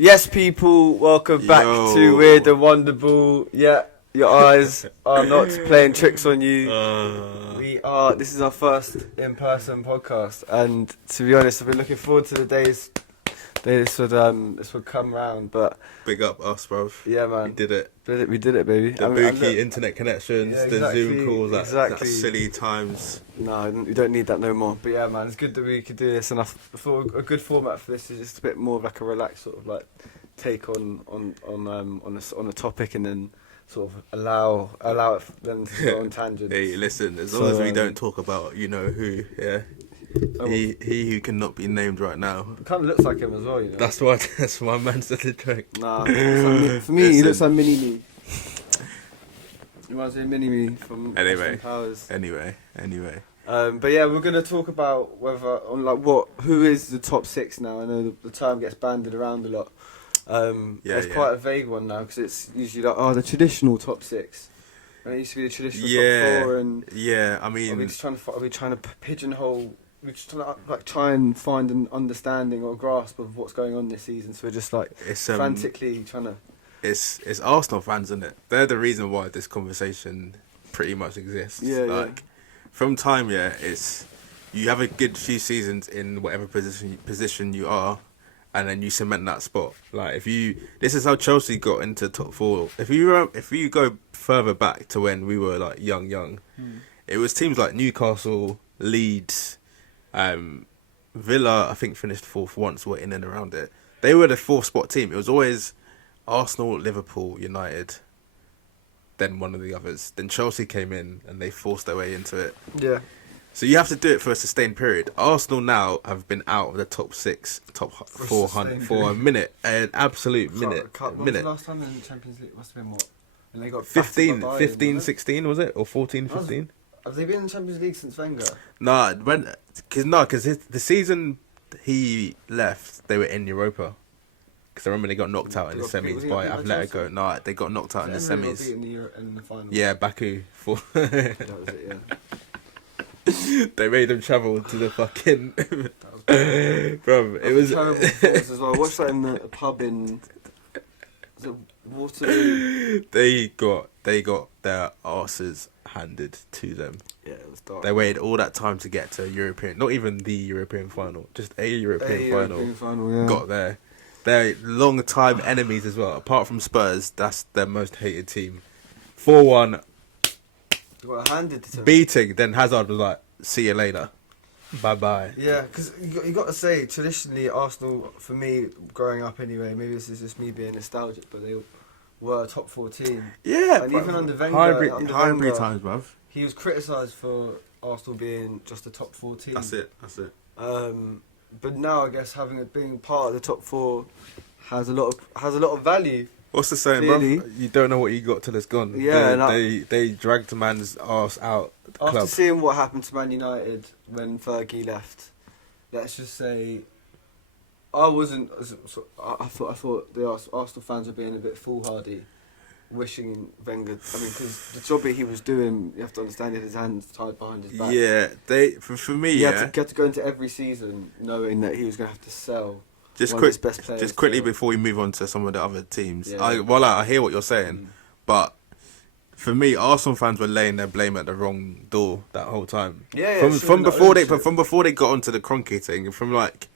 Yes, people, welcome back to We're the Wonderball. Yeah, your eyes are not playing tricks on you. This is our first in-person podcast, and to be honest, I've been looking forward to the days this would come round. But big up us, bruv. Yeah, man, we did it. We did it, baby. The bookie internet connections, yeah, the Zoom calls, exactly. that silly times. No, you don't need that no more. But yeah, man, it's good that we could do this. And I thought a good format for this is just a bit more of like a relaxed sort of like take on a topic, and then sort of allow it then to go on tangents. Hey, listen, as long as we don't talk about you know who, yeah. He who cannot be named right now. Kind of looks like him as well, you know. That's why man said the joke. Nah, for me, he looks like Mini Me. You might say Mini Me from Powers. Anyway. But yeah, we're gonna talk about who is the top six now. I know the term gets bandied around a lot. It's quite a vague one now because it's usually like the traditional top six. And it used to be the traditional top four. And I mean, are we trying to pigeonhole? We're just try and find an understanding or grasp of what's going on this season. So we're just frantically trying to. It's Arsenal fans, isn't it? They're the reason why this conversation pretty much exists. From time, it's you have a good few seasons in whatever position you are, and then you cement that spot. Like this is how Chelsea got into top four. If you go further back to when we were like young, it was teams like Newcastle, Leeds. Villa, I think, finished fourth once. Were in and around it. They were the fourth spot team. It was always Arsenal, Liverpool, United, then one of the others. Then Chelsea came in and they forced their way into it. Yeah. So you have to do it for a sustained period. Arsenal now have been out of the top six, top 400 for a minute, an absolute minute. When was the last time in the Champions League? Must have been what? And they got 15, 16 was it, or 14, 15? Have they been in the Champions League since Wenger? Because the season he left, they were in Europa. Because I remember they got knocked out in the semis by Atletico. No, they got knocked out in the semis. In the final. Yeah, Baku. That was it, yeah. They made them travel to the fucking... Bro, it was... terrible as well. I watched that in the pub in... Was it Waterloo? They got their arses handed to them. Yeah, it was dark. They waited all that time to get to a European, not even the European final, just a European final. Yeah. Got there. They're long time enemies as well. Apart from Spurs, that's their most hated team. 4-1. Got handed to them. Beating. Then Hazard was like, "See you later, bye bye." Yeah, because you got to say, traditionally Arsenal, for me growing up anyway, maybe this is just me being nostalgic, but they were a top 4 team. Yeah, and even under Wenger, hybrid times, bruv. He was criticised for Arsenal being just a top 4 team. That's it. But now I guess being part of the top 4 has a lot of value. What's the saying, bruv? You don't know what you got till it's gone. Yeah, they dragged the man's arse out the after club. Seeing what happened to Man United when Fergie left, let's just say, I thought the Arsenal fans were being a bit foolhardy, wishing Wenger. I mean, because the job he was doing, you have to understand, he had his hands tied behind his back. Yeah, for me, he had to go into every season knowing that he was going to have to sell. Just quickly before we move on to some of the other teams. Yeah. I hear what you're saying, but for me, Arsenal fans were laying their blame at the wrong door that whole time. From before they got onto the Kroenke thing, from like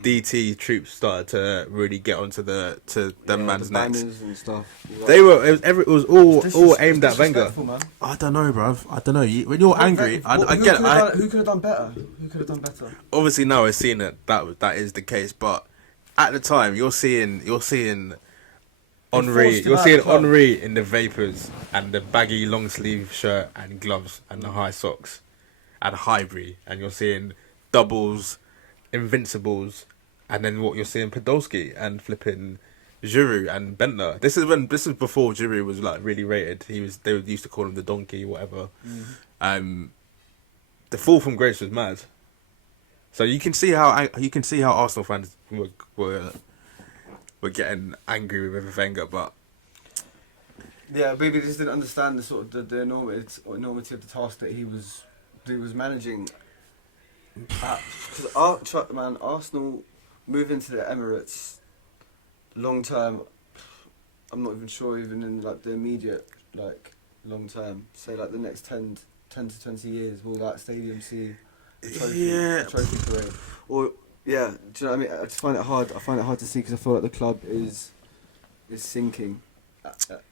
DT troops started to really get onto the man's necks. And stuff. It was all aimed at Wenger. Man. I don't know, bruv. I don't know. When you're angry, I get it. Who could have done better? Obviously, now we're seeing that is the case, but at the time, you're seeing Henry. You're seeing Henry in the vapors and the baggy long sleeve shirt and gloves and the high socks and Highbury, and you're seeing doubles, Invincibles, and then what you're seeing Podolski and flipping Giroud and Bentner. This is before Giroud was like really rated. They used to call him the donkey, whatever. The fall from grace was mad. So you can see how Arsenal fans were getting angry with Wenger, but yeah, maybe they just didn't understand the sort of the enormity of the task that he was managing. Because Arsenal moving to the Emirates long term, I'm not even sure. Even in like the immediate long term, say like the next 10 to 20 years, will that stadium see a trophy parade? Or do you know what I mean? I just find it hard. I find it hard to see because I feel like the club is sinking.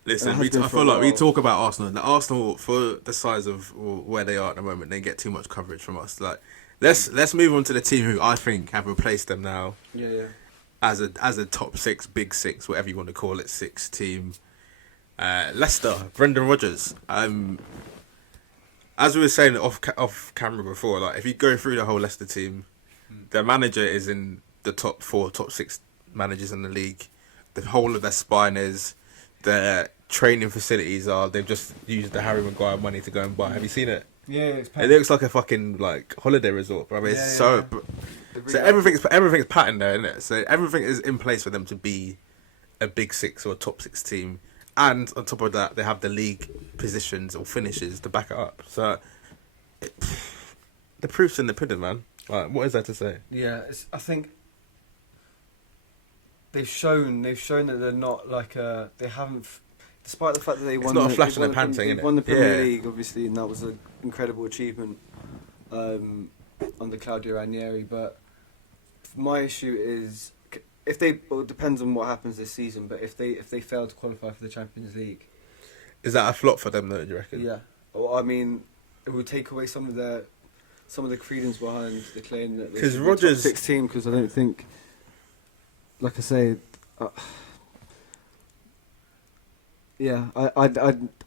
Listen, I feel like we talk about Arsenal. The Arsenal, for the size of where they are at the moment, they get too much coverage from us. Like, let's move on to the team who I think have replaced them now. Yeah. As a top six, big six, whatever you want to call it, six team. Leicester, Brendan Rodgers. As we were saying off camera before, like if you go through the whole Leicester team, their manager is in the top 4, top 6 managers in the league. The whole of their spine is. Their training facilities they've just used the Harry Maguire money to go and buy. Have you seen it? Yeah, it looks like a fucking holiday resort, bro. It's so everything's patterned there, isn't it? So everything is in place for them to be a big 6 or a top 6 team, and on top of that, they have the league positions or finishes to back it up. So the proof's in the pudding, man. Like, what is there to say? Yeah, I think. They've shown that they're not they haven't, despite the fact that they won. It's not a flash in the pan thing, They won the Premier League, obviously, and that was an incredible achievement under Claudio Ranieri. But my issue is it depends on what happens this season. But if they fail to qualify for the Champions League, is that a flop for them, though? Do you reckon? Yeah. Well, I mean, it would take away some of the credence behind the claim that because Rodgers 6 team. Because I don't think. Like I say,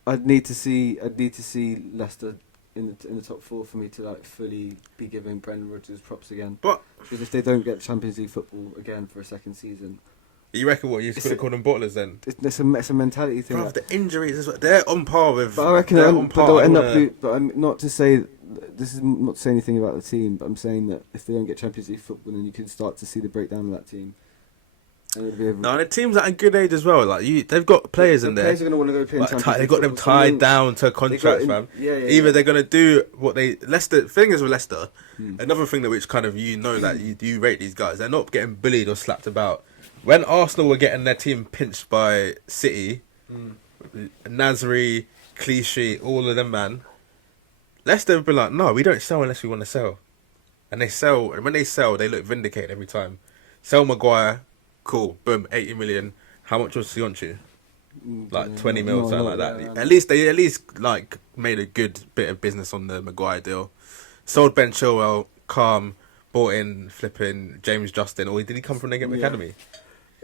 I'd need to see Leicester in the top 4 for me to fully be giving Brendan Rodgers props again. But because if they don't get Champions League football again for a second season, you reckon you're going to call them bottlers then? It's a mentality thing. Bro, the injuries, they're on par with. But I reckon they'll end up. But I'm not to say. This is not to say anything about the team, but I'm saying that if they don't get Champions League football, then you can start to see the breakdown of that team. No, the team's at a good age as well. Like they've got players in there. Players are going to want to go play in Champions League. They've got them tied down to contracts, fam. Either they're going to do what Leicester. Thing is with Leicester, another thing that which kind of that you rate these guys. They're not getting bullied or slapped about. When Arsenal were getting their team pinched by City, Nasri, Clichy, all of them, man. Leicester have been like, no, we don't sell unless we want to sell, and they sell. And when they sell, they look vindicated every time. Sell Maguire. Cool, boom, 80 million. How much was Sionchu? Like 20 mil, something like that. Yeah. At least they made a good bit of business on the Maguire deal. Sold Ben Chilwell, calm, bought in flipping James Justin. Or did he come from the academy?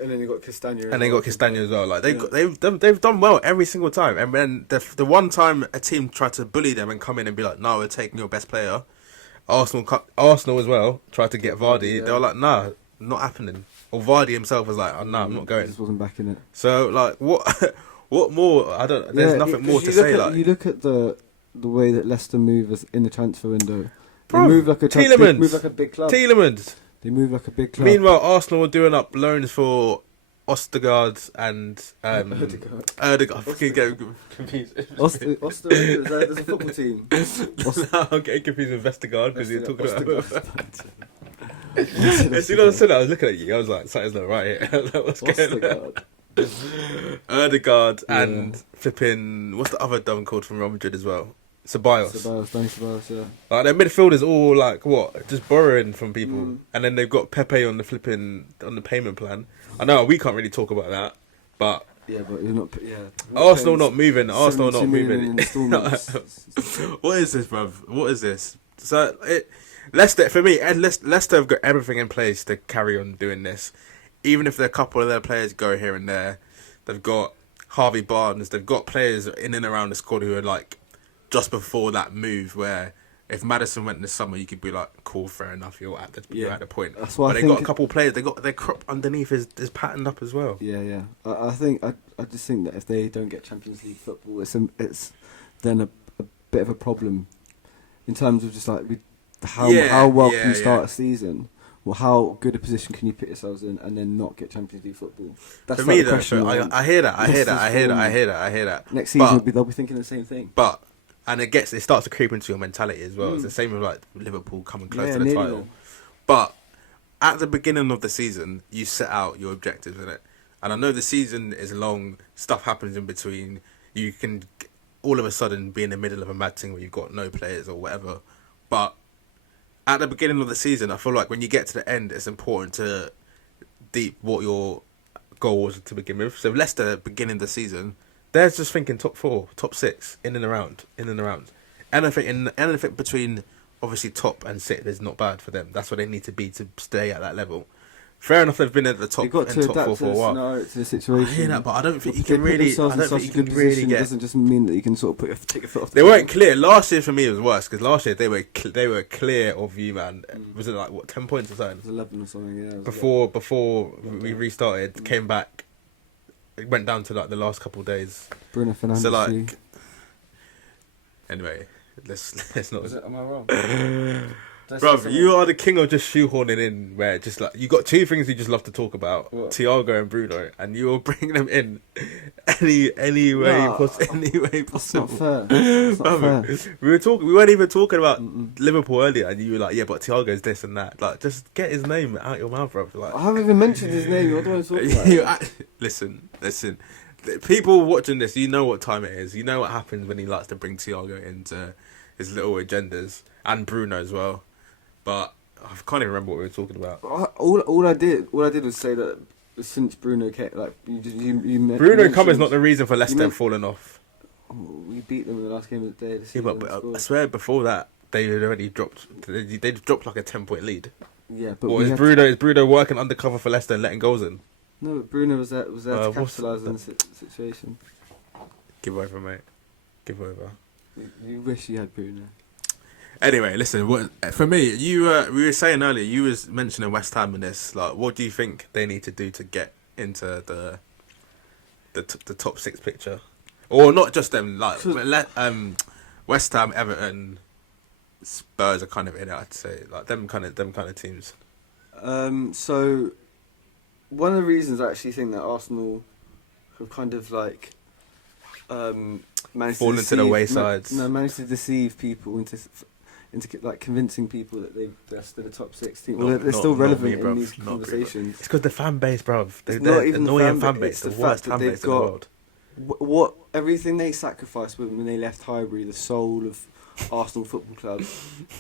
And then you got Castagna. And they got Castagna as well. Like they've done well every single time. And then the one time a team tried to bully them and come in and be like, "No, we're taking your best player." Arsenal as well tried to get Vardy. They were like, "Nah, not happening." Or Vardy himself was like, "Oh no, I'm not going." Just wasn't back in it. So what more? I don't. There's nothing more to say. You look at the way that Leicester move in the transfer window. Bro, they move like a Tielemans. They move like a big club. Tielemans. They move like a big club. Meanwhile, Arsenal were doing up loans for Ostergaard and Ødegaard. I fucking get confused. Ostergaard, there's a football team. I'm getting confused with Vestergaard because you're talking about. As soon as I said that, I was looking at you. I was like, something's not right here. What's going on? Ødegaard and flipping. What's the other dumb called from Real Madrid as well? Ceballos, yeah. Like their midfielders all just borrowing from people, and then they've got Pepe on the payment plan. I know we can't really talk about that, but yeah, but you're not. Yeah, Arsenal not moving. Arsenal not moving. What is this, bruv? What is this? So Leicester, for me, Leicester have got everything in place to carry on doing this. Even if a couple of their players go here and there, they've got Harvey Barnes. They've got players in and around the squad who are just before that move where if Maddison went this summer, you could be like, cool, fair enough, you're at the point. That's why but they got a couple of players. They got their crop underneath is patterned up as well. Yeah. I just think that if they don't get Champions League football, it's then a bit of a problem in terms of just how well can you start a season. Well, how good a position can you put yourselves in and then not get Champions League football? That's for me, though, I hear that. Next season, they'll be thinking the same thing. And it starts to creep into your mentality as well. It's the same with Liverpool coming close to the title. Then. But at the beginning of the season, you set out your objectives, innit? And I know the season is long, stuff happens in between. You can all of a sudden be in the middle of a mad thing where you've got no players or whatever. But at the beginning of the season, I feel like when you get to the end, it's important to deep what your goal was to begin with. So Leicester, beginning of the season, they're just thinking top 4, top 6, in and around. Anything between obviously top and 6 is not bad for them. That's what they need to be to stay at that level. Fair enough, they've been at the top You've got and to top adapt 4 for a while. to the situation. I hear that, but I don't think you can really. I don't think you can really get. It doesn't just mean that you can sort of take your foot off. They weren't clear. Last year for me it was worse because last year they were clear of you, man. Was it like what 10 points or something? It was 11 or something. Yeah. Before we restarted, came back, it went down to like the last couple of days. Bruno Fernandes. So like, anyway, let's not. Am I wrong? Bro, you are the king of just shoehorning in where just like you got 2 things you just love to talk about: what? Thiago and Bruno, and you will bring them in any way possible. That's not fair. That's not fair. We weren't even talking about Liverpool earlier, and you were like, "Yeah, but Thiago's this and that." Like, just get his name out your mouth, bro. Like, I haven't even mentioned his name. What do I want to talk about? Listen. People watching this, you know what time it is. You know what happens when he likes to bring Thiago into his little agendas, and Bruno as well. But I can't even remember what we were talking about. All I did was say that since Bruno came, like you Bruno coming's not the reason for Leicester falling off. We beat them in the last game of the day. Yeah, but I swear before that they had already dropped. They dropped like a 10-point lead. Yeah, but is Bruno working undercover for Leicester and letting goals in? No, but Bruno was there to capitalise on the situation. Give over, mate. Give over. You wish you had Bruno. Anyway, listen. For me, we were saying earlier. You was mentioning West Ham in this. Like, what do you think they need to do to get into the top 6 picture, or not just them? Like, West Ham, Everton, Spurs are kind of in it. I'd say like them kind of teams. So one of the reasons I actually think that Arsenal have kind of like managed fallen to the wayside. Managed to deceive people into like convincing people that they're still a top 6 team. Well, they're still relevant in these conversations. It's because the fan base, bruv. They're not even the annoying fan base. The worst fan base in the world. What everything they sacrificed when they left Highbury, the soul of Arsenal Football Club,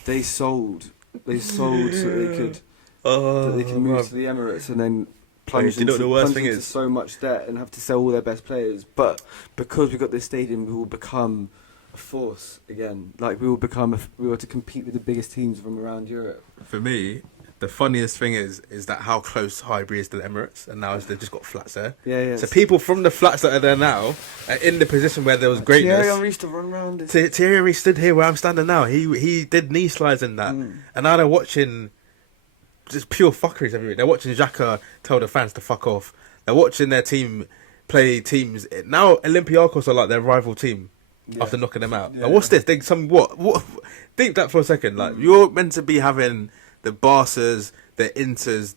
they sold so they could move to the Emirates and then plunge into so much debt and have to sell all their best players. But because we got this stadium, we will become a force again. Like we were to compete with the biggest teams from around Europe. For me, the funniest thing is that how close Highbury is to the Emirates, and now they've just got flats there. Yeah. So people from the flats that are there now are in the position where there was greatness. Thierry Henry used to run around. Thierry Henry stood here where I'm standing now. He did knee slides in that, and now they're watching just pure fuckeries everywhere. They're watching Xhaka tell the fans to fuck off. They're watching their team play teams. Now Olympiacos are like their rival team after knocking them out. Now, what's this? What? Think that for a second. Like you're meant to be having the Barças, the Inters,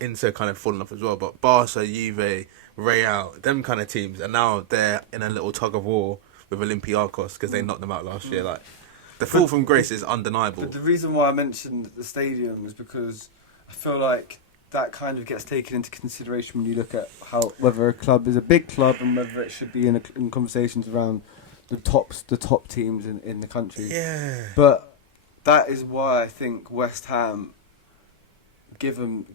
Inter kind of falling off as well, but Barca, Juve, Real, them kind of teams, and now they're in a little tug of war with Olympiacos because they knocked them out last year. Like the fall from grace is undeniable. The reason why I mentioned the stadium is because I feel like that kind of gets taken into consideration when you look at whether a club is a big club and whether it should be in conversations around the top teams in the country. Yeah. But that is why I think West Ham give them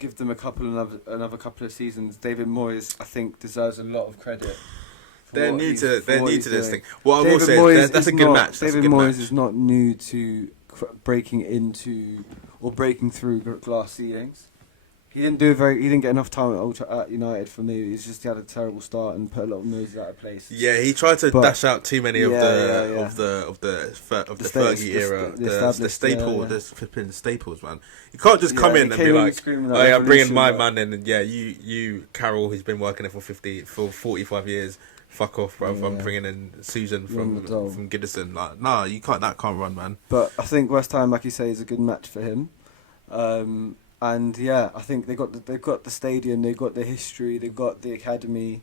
another couple of seasons. David Moyes, I think, deserves a lot of credit. They're new to this thing. What I will say that's a good match. David Moyes is not new to breaking into or breaking through glass ceilings. He didn't get enough time at United for me. He had a terrible start and put a lot of noses out of place. Yeah, he tried to dash out too many of the Fergie era, the flipping staples, man. You can't just come in and be like, "Oh, yeah, I'm bringing my man in," and you Carroll, who's been working there for 45 years. Fuck off, bro. I'm bringing in Susan from Goodison. Like, nah, you can't. That can't run, man. But I think West Ham, like you say, is a good match for him. And I think they've got the stadium, they've got the history, they've got the academy.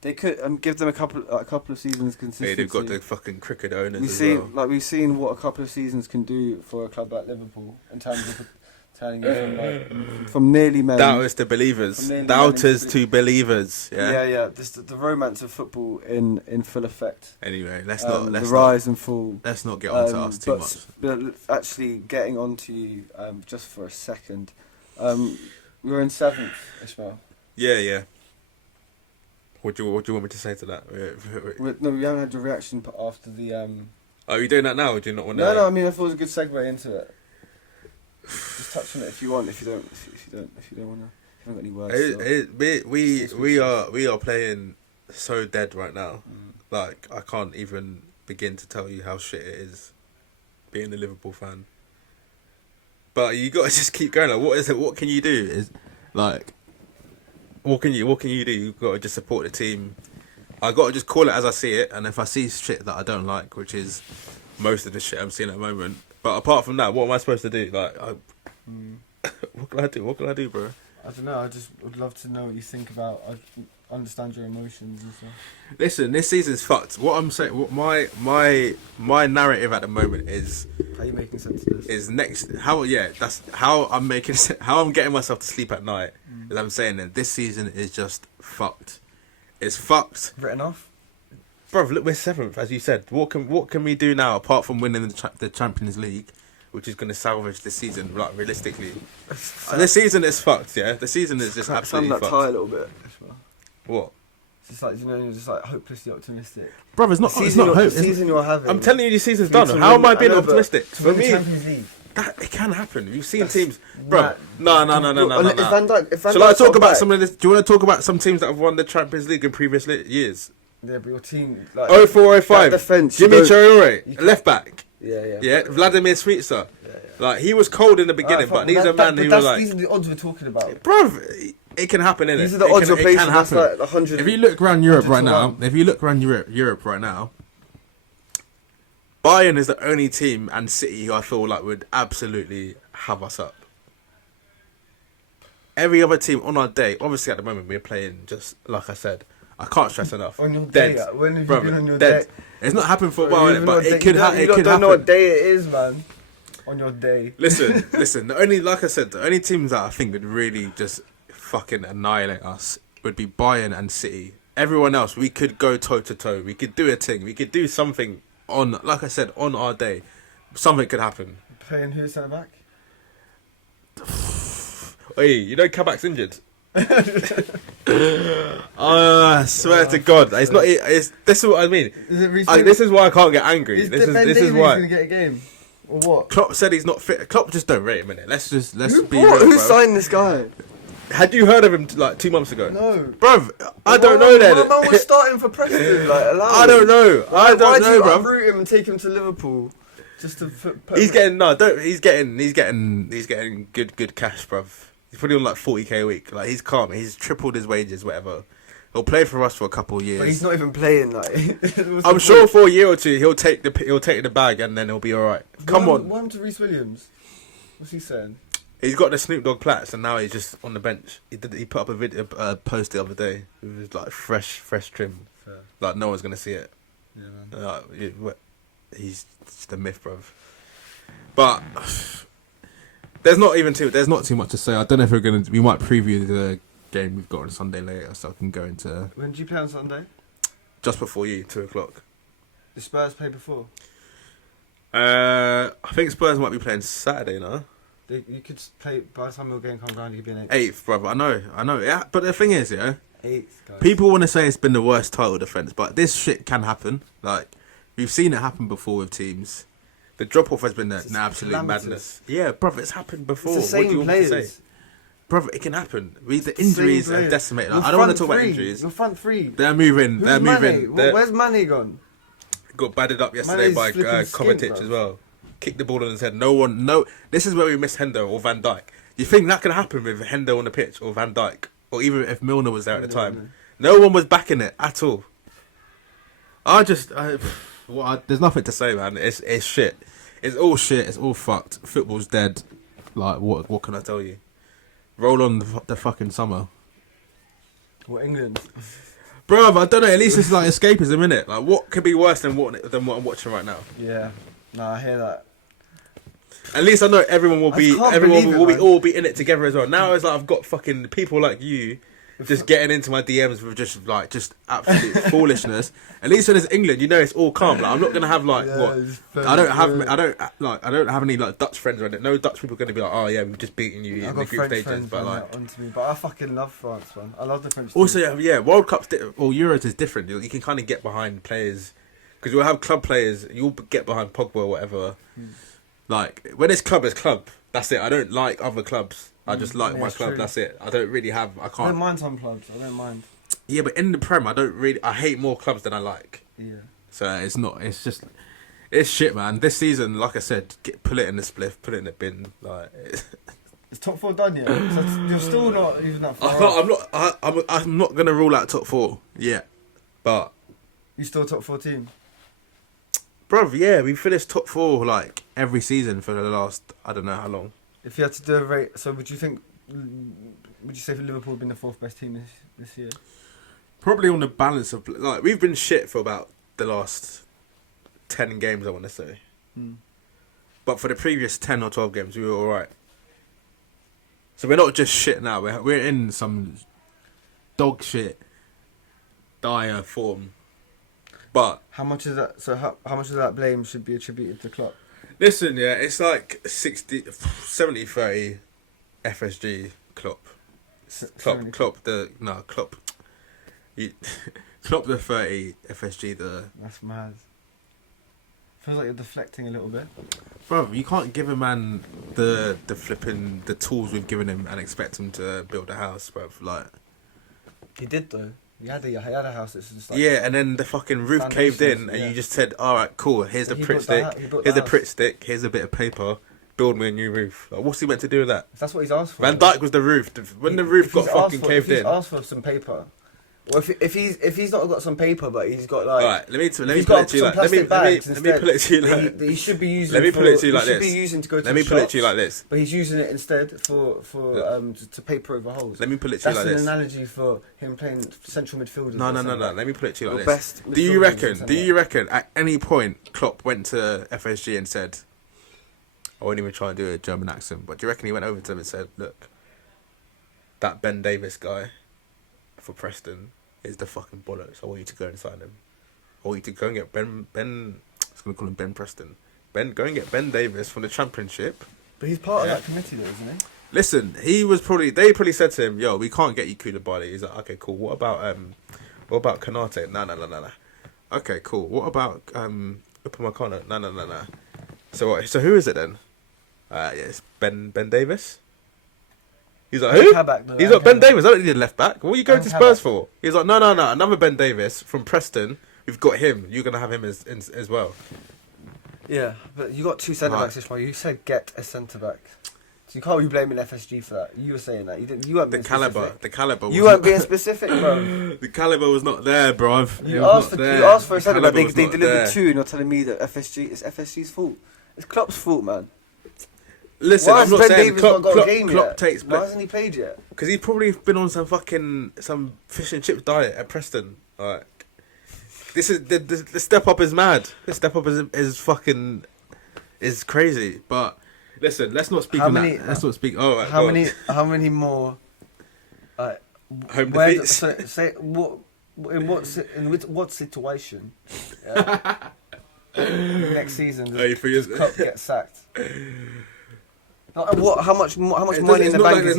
They could give them a couple of seasons consistency. Yeah, they've got the fucking cricket owners We've seen what a couple of seasons can do for a club like Liverpool in terms Telling you from nearly men. Doubters to believers. Doubters to believers. Yeah. Yeah. This the romance of football in full effect. Anyway, let's the rise and fall. Let's not get on to us too much. But actually, getting on to you just for a second. We're in 7th, Ishmael. Yeah. What do you want me to say to that? No, we haven't had your reaction after the. Are you doing that now, or do you not want to? No. I mean, I thought it was a good segue into it. Just touch on it if you want. If you don't want to. If you haven't got any words. We are playing so dead right now. Like, I can't even begin to tell you how shit it is being a Liverpool fan. But you got to just keep going. Like, what is it? What can you do? Is like, what can you do? You've got to just support the team. I got to just call it as I see it. And if I see shit that I don't like, which is most of the shit I'm seeing at the moment. But apart from that, what am I supposed to do? Like, what can I do? What can I do, bro? I don't know. I just would love to know what you think about. I understand your emotions and stuff. Listen, this season's fucked. What I'm saying, what my narrative at the moment is. How are you making sense of this? Is next how? Yeah, that's how I'm making. How I'm getting myself to sleep at night. Is I'm saying that this season is just fucked. It's fucked. Written off. Bro, look, we're 7th, as you said. What can we do now apart from winning the Champions League, which is going to salvage this season? Like, realistically, this season is fucked. Yeah, the season is just absolutely fucked. Tie a little bit. What? It's just like, you're just like hopelessly optimistic. Bro, it's not hope. The season you're having. I'm telling you, the season's done. How am I being optimistic? For me, Champions League. It can happen. You've seen teams, bro. No. If Shall I talk about some of this? Do you want to talk about some teams that have won the Champions League in previous years? Yeah, but your team, like 04-05, defense, Jimmy Traore, left back. Yeah. Vladimir Svica. Like, he was cold in the beginning, but these are man who were like. These are the odds we're talking about, bro. It can happen, innit? These are the odds you're basing. That's like 100. If you look around Europe right now, Bayern is the only team, and City, who I feel like would absolutely have us up. Every other team on our day, obviously at the moment we're playing just like I said. I can't stress enough. On your dead. day, when have you been on your dead. day? It's not happened for a while, innit? But it could happen. You don't know what day it is, man. On your day. Listen. Like I said, the only teams that I think would really just fucking annihilate us would be Bayern and City. Everyone else, we could go toe to toe. We could do a thing. We could do something like I said, on our day. Something could happen. Playing who's centre back? Hey, you know Kabak's injured. I swear to God, it's not. This is what I mean. This is why I can't get angry. This is why. Gonna get a game or what? Klopp said he's not fit. Klopp just don't rate him, innit? Let's be real. Who bro. signed this guy? Had you heard of him like 2 months ago? No, bruv. I don't know that. My man was starting for Preston. I don't know. I don't know, bruv. Uproot him and take him to Liverpool just to. He's getting good cash, bruv. He's probably on like 40k a week. Like, he's calm. He's tripled his wages, whatever. He'll play for us for a couple of years. But he's not even playing. Like, I'm sure for a year or two he'll take the bag and then he'll be all right. Come on. What happened to Reece Williams? What's he saying? He's got the Snoop Dogg plats and now he's just on the bench. He put up a post the other day. It was like fresh trim. Fair. Like, no one's gonna see it. Yeah, man. He's just a myth, bruv. But there's not too much to say. I don't know if we might preview the game we've got on Sunday later, so I can go into. When do you play on Sunday? Just before you, 2:00. The Spurs play before. I think Spurs might be playing Saturday now. You could play by the time your game comes around. You could be an 8th, brother. I know. Yeah, but the thing is, 8th. Guys. People want to say it's been the worst title defense, but this shit can happen. Like, we've seen it happen before with teams. The drop off has been an absolute madness. Yeah, brother, it's happened before. It's the same what do you players. want to say? Brother, it can happen. The injuries are decimated. I don't want to talk about injuries. Your front three. They're moving. Who's Mane? Where's Mane gone? Got batted up yesterday by Kovacic as well. Kicked the ball on his head. No. This is where we missed Hendo or Van Dijk. You think that can happen with Hendo on the pitch or Van Dijk? Or even if Milner was there at the time? No one was backing it at all. There's nothing to say, man. It's shit. It's all shit. It's all fucked. Football's dead. Like, what can I tell you? Roll on the fucking summer. What, England? Bruv, I don't know. At least it's like escapism, innit? Like, what could be worse than what I'm watching right now? Yeah. No, I hear that. At least I know everyone will be all be in it together as well. Now it's like I've got fucking people like you just getting into my DMs with just absolute foolishness. At least when it's England, you know it's all calm. Like I'm not gonna have I don't have any like Dutch friends around it. No Dutch people are gonna be like, oh yeah, we've just beaten you in the group stages. But like, onto me. But I fucking love France, man. I love the French. Also, yeah, World Cups or Euros is different. You can kind of get behind players because you'll have club players. You'll get behind Pogba or whatever. Like when it's club, that's it. I don't like other clubs. I just like my club. True. That's it. I don't really have. I can't. I don't mind some clubs. I don't mind. Yeah, but in the Prem, I hate more clubs than I like. Yeah. So it's not. It's just. It's shit, man. This season, like I said, put it in the spliff, put it in the bin. Like. Is top 4 done yet? So you're still not even that far. I'm not gonna rule out top 4 yet, but. You still top 4 team? Bruv, yeah, we finished top 4 like every season for the last I don't know how long. If you had to do a rate, so would you say Liverpool have been the 4th best team this year? Probably on the balance of like we've been shit for about the last 10 games, I want to say. But for the previous 10 or 12 games, we were all right. So we're not just shit now. We're in some dog shit, dire form. But how much is that? So how much of that blame should be attributed to Klopp? Listen, yeah, it's like 70-30 FSG Klopp. Klopp. Klopp the 30 FSG the. That's mad. Feels like you're deflecting a little bit. Bro, you can't give a man the flipping the tools we've given him and expect him to build a house, bro. Like he did though. He had a house that's just like... Yeah, and then the fucking roof caved in and you just said, alright, cool, here's the Pritt stick, here's a bit of paper, build me a new roof. Like, what's he meant to do with that? That's what he's asked for. Van Dijk was the roof. When the roof got fucking caved in... If he's asked for some paper... Well, if he's not got some paper, but he's got like... Alright, let me put it to you like... Let me put it to you like... That he should be using... Let me put it to you like this. He should be using to go to Let me put it to you like this. But he's using it instead to paper over holes. Let me put it to you like this. That's an analogy for him playing central midfielders. No. Let me put it to you like this. Do you reckon at any point Klopp went to FSG and said, I won't even try and do a German accent, but do you reckon he went over to them and said, look, that Ben Davis guy for Preston is the fucking bollocks. I want you to go and sign him. I want you to go and get Ben. I was going to call him Ben Preston. Go and get Ben Davis from the Championship. But he's part of that committee though, isn't he? Listen, they probably said to him, yo, we can't get you Koulibaly. He's like, okay, cool. What about Konate? No. Okay, cool. What about Upamecano? No. So who is it then? Yeah, it's Ben Davis. He's like, who? He's like, Ben Davis. I don't need a left back. What are you going to Spurs for? He's like, no. Another Ben Davis from Preston. We've got him. You're going to have him as well. Yeah, but you got 2 centre-backs this far. You said get a centre-back. So you can't be blaming FSG for that. You were saying that. You weren't being specific. The caliber. You weren't being specific, bro. The caliber was not there, bro. You asked for a centre-back. They delivered 2 and you're telling me that it's FSG's fault. It's Klopp's fault, man. Listen, I'm not saying Klopp takes... Why hasn't he played yet? Because he's probably been on some fish and chips diet at Preston. Like, this is the step up is mad. The step up is crazy. But listen, let's not speak on that. Let's not speak. Oh, right, how many more? Home defeats. Say in what situation? Next season, does Klopp get sacked? How much money in the bank? There's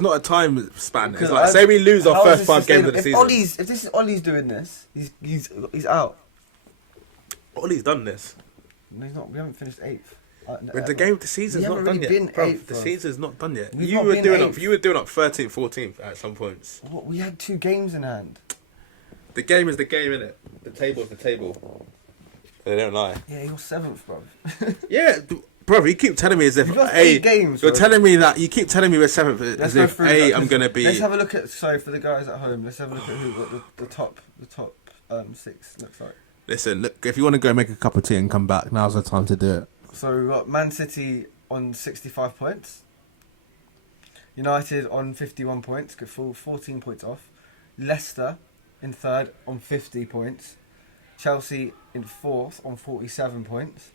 not a time span. It's like, say we lose our first 5 games of the season. If this is Ollie's doing this, he's out. Ollie's done this. No, he's not. We haven't finished 8th. The season's not done yet. The season's not done yet. You were doing up 13th, 14th at some points. What? We had 2 games in hand. The game is the game, innit? The table is the table. They don't lie. Yeah, you're 7th, bro. Yeah. Bro, you keep telling me as if games, you're telling me that you keep telling me we're 7th as if I'm gonna be. Let's have a look at for the guys at home. Let's have a look at who the top 6 looks like. Listen, look, if you want to go make a cup of tea and come back, now's the time to do it. So we've got Man City on 65 points, United on 51 points, good full 14 points off. Leicester in 3rd on 50 points. Chelsea in 4th on 47 points.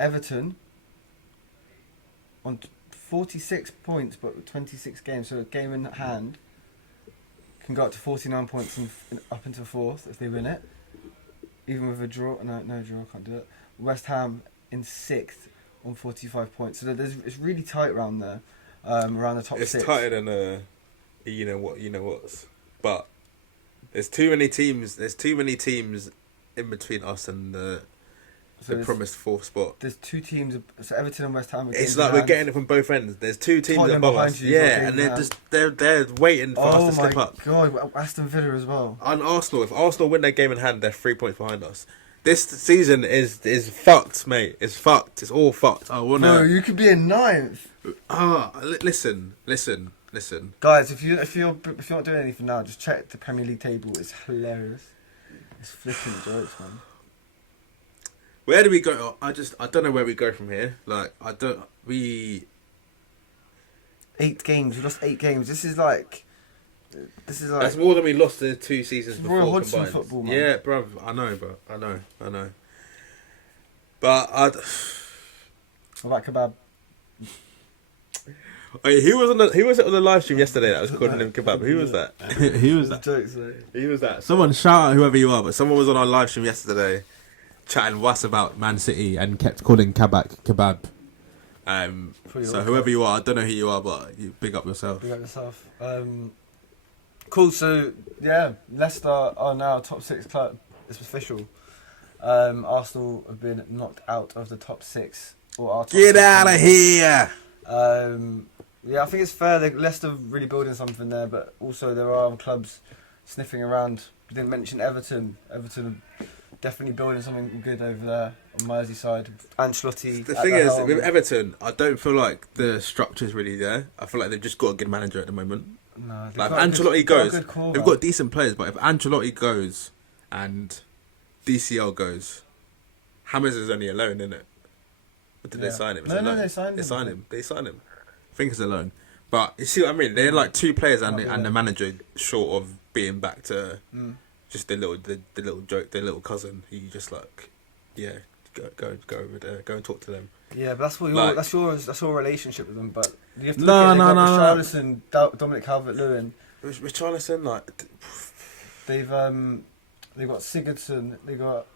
Everton on 46 points, but with 26 games. So a game in hand can go up to 49 points up into fourth if they win it. Even with a draw, no draw, can't do it. West Ham in sixth on 45 points. So it's really tight around there, around the top six. It's tighter than you know what's. But there's too many teams. There's too many teams in between us and the promised fourth spot. There's two teams. So Everton and West Ham. It's like we're getting it from both ends. There's two teams above us. Yeah, and they're waiting for us to slip up. Oh my god, Aston Villa as well. And Arsenal. If Arsenal win their game in hand, they're 3 points behind us. This season is fucked, mate. It's fucked. It's all fucked. No, you could be in ninth. Listen. Guys, if you're not doing anything now, just check the Premier League table. It's hilarious. It's flipping jokes, man. Where do we go? I don't know where we go from here. Like 8 games. We lost 8 games. This is like. That's more than we lost the 2 seasons before Royal combined. Hodgson football, man. Yeah, bro. I know. But what about Kebab? Wait, who was on the live stream yesterday that was calling him Kebab? Who was that? Who was that? Jokes, mate. Who was that? Someone shout out whoever you are, but someone was on our live stream yesterday chatting was about Man City and kept calling Kabak Kebab. So whoever you are, I don't know who you are, but you big up yourself. Big up yourself. Cool. So yeah, Leicester are now top 6 club. It's official. Arsenal have been knocked out of the top 6. Get out of here! Yeah, I think it's fair. Leicester really building something there, but also there are clubs sniffing around. We didn't mention Everton. Everton are definitely building something good over there on Merseyside. Ancelotti. The thing is, with Everton, I don't feel like the structure's really there. I feel like they've just got a good manager at the moment. No, like if Ancelotti goes, they've got decent players, but if Ancelotti goes and DCL goes, Hammers is only a loan, isn't it? Or did they sign him? No, they signed him. They signed him. I think it's a loan. But you see what I mean? They're like 2 players and the manager short of being back to just the little joke, the little cousin who you just like, yeah, go over there, go and talk to them. Yeah, but that's your relationship with them. But you have to look at Richarlison, Dominic Calvert-Lewin. Richarlison, like they've got Sigurdsson. They got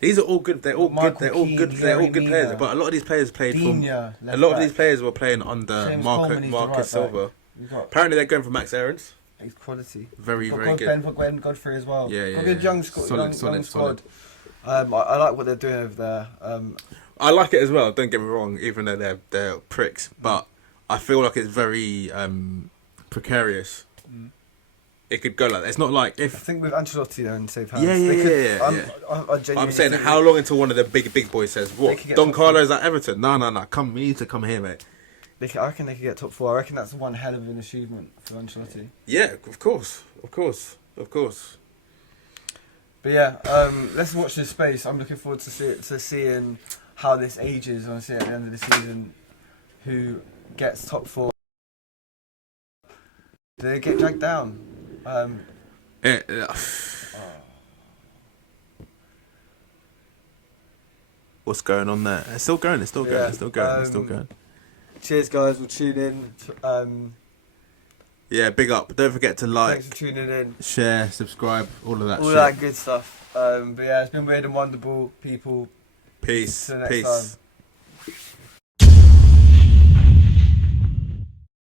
these are all good. They're all good. They're all good. They're all good players. But a lot of these players played Digne, from. A lot of these players were playing under Marcus Silva. Apparently, they're going for Max Aarons. He's quality. Very good. Ben Godfrey as well. Yeah. Got a good young squad. I like what they're doing over there. I like it as well. Don't get me wrong. Even though they're pricks, but I feel like it's very precarious. It could go like that. It's not like if... I think with Ancelotti though in safe hands. Yeah. I'm saying how long until one of the big boys says, what? Don Carlo's at Everton? No. Come, we need to come here, mate. I reckon they could get top 4. I reckon that's one hell of an achievement for Ancelotti. Yeah, of course. But yeah, let's watch this space. I'm looking forward to seeing how this ages. Honestly, at the end of the season, who gets top 4? Do they get dragged down? What's going on there? It's still going. It's still going. Cheers, guys. We'll tune in. Yeah, big up. Don't forget to like. Thanks for tuning in. Share, subscribe, all of that shit. All that good stuff. But yeah, it's been Weird and Wonderball, people. Peace. Till next time.